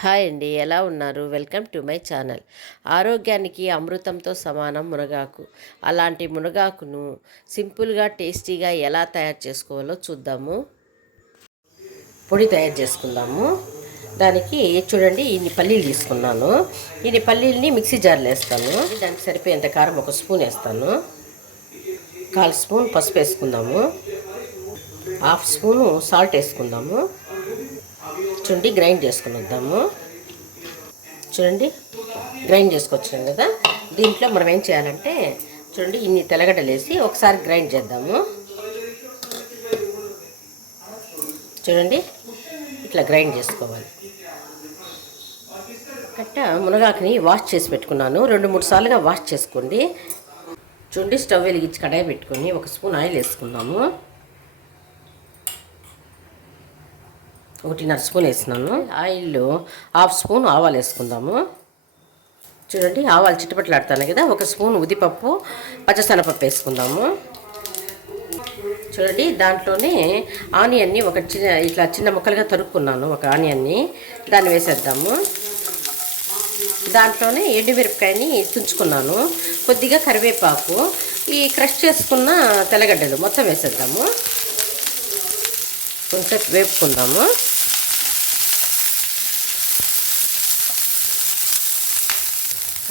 Hi అండి ఎలా ఉన్నారు? Welcome to my channel. ఆరోగ్యానికి అమృతంతో సమానం మునగాకు. అలాంటి మునగాకును సింపుల్గా టేస్టీగా ఎలా తయారు చేసుకోవాలో చూద్దాము. పొడి తయారు చేసుకుందాము. దానికి చూడండి ఇన్ని పల్లీలు తీసుకున్నాను. ఇన్ని పల్లీలని మిక్సీ జార్లో వేస్తాను. దానికి సరిపోయేంత కారం ఒక స్పూన్ వేస్తాను. కాల్ స్పూన్ పసుపు వేసుకుందాము. హాఫ్ స్పూను సాల్ట్ వేసుకుందాము. చూడండి గ్రైండ్ చేసుకుని వద్దాము చూడండి గ్రైండ్ చేసుకొచ్చాం కదా. దీంట్లో మనం ఏం చేయాలంటే చూడండి ఇన్ని తెల్లగడ్డలు వేసి ఒకసారి గ్రైండ్ చేద్దాము. చూడండి ఇట్లా గ్రైండ్ చేసుకోవాలి. కట్ట మునగాకుని వాష్ చేసి పెట్టుకున్నాను. రెండు మూడు సార్లుగా వాష్ చేసుకోండి. చూడండి స్టవ్ వెలిగించి కడాయి పెట్టుకొని ఒక స్పూన్ ఆయిల్ వేసుకుందాము. ఒకటిన్నర స్పూన్ వేసినాను ఆయిల్లో హాఫ్ స్పూన్ ఆవాలు వేసుకుందాము. చూడండి ఆవాలు చిట్టుపట్లాడుతున్నాయి కదా ఒక స్పూన్ ఉదిపప్పు పచ్చసనపప్పు వేసుకుందాము. చూడండి దాంట్లోనే ఆనియన్ని ఒక చిన్న ఇట్లా చిన్న ముక్కలుగా తరుక్కున్నాను ఒక ఆనియన్ని. దాన్ని వేసేద్దాము. దాంట్లోనే ఎండుమిరపకాయని తుంచుకున్నాను. కొద్దిగా కరివేపాకు ఈ క్రష్ చేసుకున్న తెల్లగడ్డలు మొత్తం వేసేద్దాము. కొంచెం వేపుకుందాము.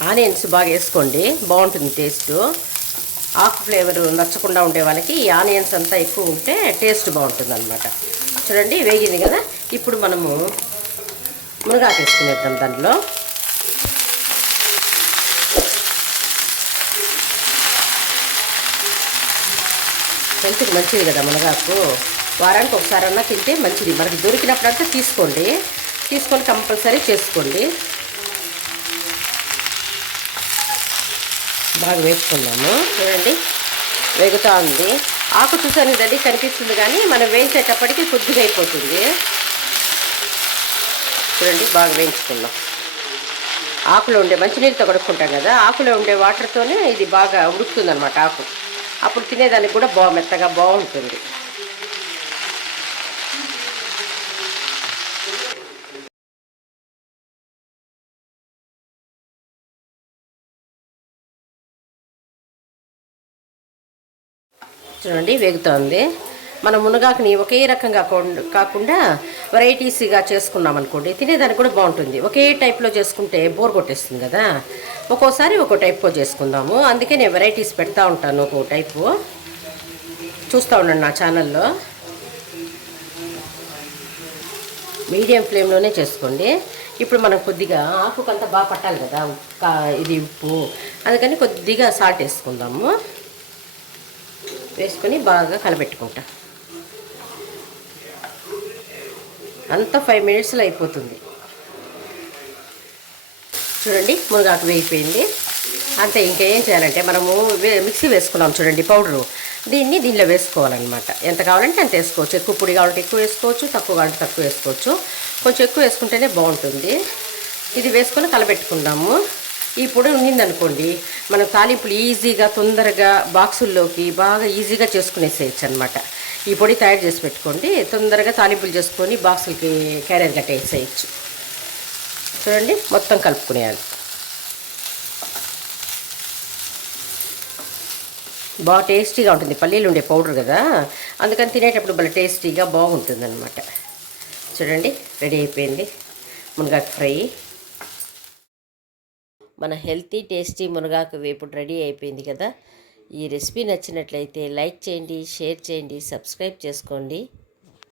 ఆనియన్స్ బాగా వేసుకోండి. బాగుంటుంది టేస్ట్. ఆకు ఫ్లేవర్ నచ్చకుండా ఉండే వాళ్ళకి ఈ ఆనియన్స్ అంతా ఎక్కువ ఉంటే టేస్ట్ బాగుంటుంది అనమాట చూడండి వేగింది కదా? ఇప్పుడు మనము మునగాకు వేసుకునేద్దాం దాంట్లో. హెల్త్కి మంచిది కదా మునగాకు? వారానికి ఒకసారన్నా తింటే మంచిది. మనకి దొరికినప్పుడంతా తీసుకోండి. తీసుకొని కంపల్సరీ చేసుకోండి. బాగా వేసుకుందాము చూడండి వేగుతూ ఉంది. ఆకు చూసాను కనిపిస్తుంది కానీ మనం వేయించేటప్పటికి కొద్దిగా అయిపోతుంది. చూడండి బాగా వేయించుకుందాం ఆకులో ఉండే మంచినీళ్ళతో కడుక్కుంటాం కదా ఆకులో ఉండే వాటర్తోనే ఇది బాగా ఉడుకుతుంది అనమాట ఆకు. అప్పుడు తినేదానికి కూడా బాగా మెత్తగా బాగుంటుంది. చూడండి వేగుతోంది. మన మునగాకుని ఒకే రకంగా కాకుండా వెరైటీస్గా చేసుకున్నాం అనుకోండి తినేదానికి కూడా బాగుంటుంది. ఒకే టైప్లో చేసుకుంటే బోర్ కొట్టేస్తుంది కదా. ఒక్కోసారి ఒక్కో టైప్లో చేసుకుందాము. అందుకే నేను వెరైటీస్ పెడతా ఉంటాను ఒక్కో టైపు. చూస్తూ ఉండండి నా ఛానల్లో. మీడియం ఫ్లేమ్లోనే చేసుకోండి. ఇప్పుడు మనం కొద్దిగా ఆకుకంతా బాగా పట్టాలి కదా ఇది ఉప్పు. అందుకని కొద్దిగా సాల్ట్ వేసుకుందాము. వేసుకొని బాగా కలబెట్టుకుంటా. అంతా ఫైవ్ మినిట్స్లో అయిపోతుంది. చూడండి మునగాకు వేగిపోయింది. అంతే ఇంకేం చేయాలంటే మనము మిక్సీ వేసుకున్నాం చూడండి పౌడరు. దీన్ని దీనిలో వేసుకోవాలన్నమాట. ఎంత కావాలంటే అంత వేసుకోవచ్చు. ఎక్కువ పొడి కావాలంటే ఎక్కువ వేసుకోవచ్చు తక్కువ కావాలంటే తక్కువ వేసుకోవచ్చు. కొంచెం ఎక్కువ వేసుకుంటేనే బాగుంటుంది. ఇది వేసుకొని కలబెట్టుకుందాము. ఈ పొడి ఉండిందనుకోండి మనం తాలింపులు ఈజీగా తొందరగా బాక్సుల్లోకి బాగా ఈజీగా చేసుకునేసేయచ్చు అనమాట ఈ పొడి తయారు చేసి పెట్టుకోండి తొందరగా తాలింపులు చేసుకొని బాక్సులకి క్యారేజ్ కట్టేసేయచ్చు. చూడండి మొత్తం కలుపుకునేయాలి. బాగా టేస్టీగా ఉంటుంది. పల్లీలు ఉండే పౌడర్ కదా అందుకని తినేటప్పుడు భలే టేస్టీగా బాగుంటుంది అనమాట చూడండి రెడీ అయిపోయింది. మునగాకు ఫ్రై. మన హెల్తీ టేస్టీ మునగాకు వేపుడు రెడీ అయిపోయింది కదా. ఈ రెసిపీ నచ్చినట్లయితే లైక్ చేయండి షేర్ చేయండి సబ్స్క్రైబ్ చేసుకోండి.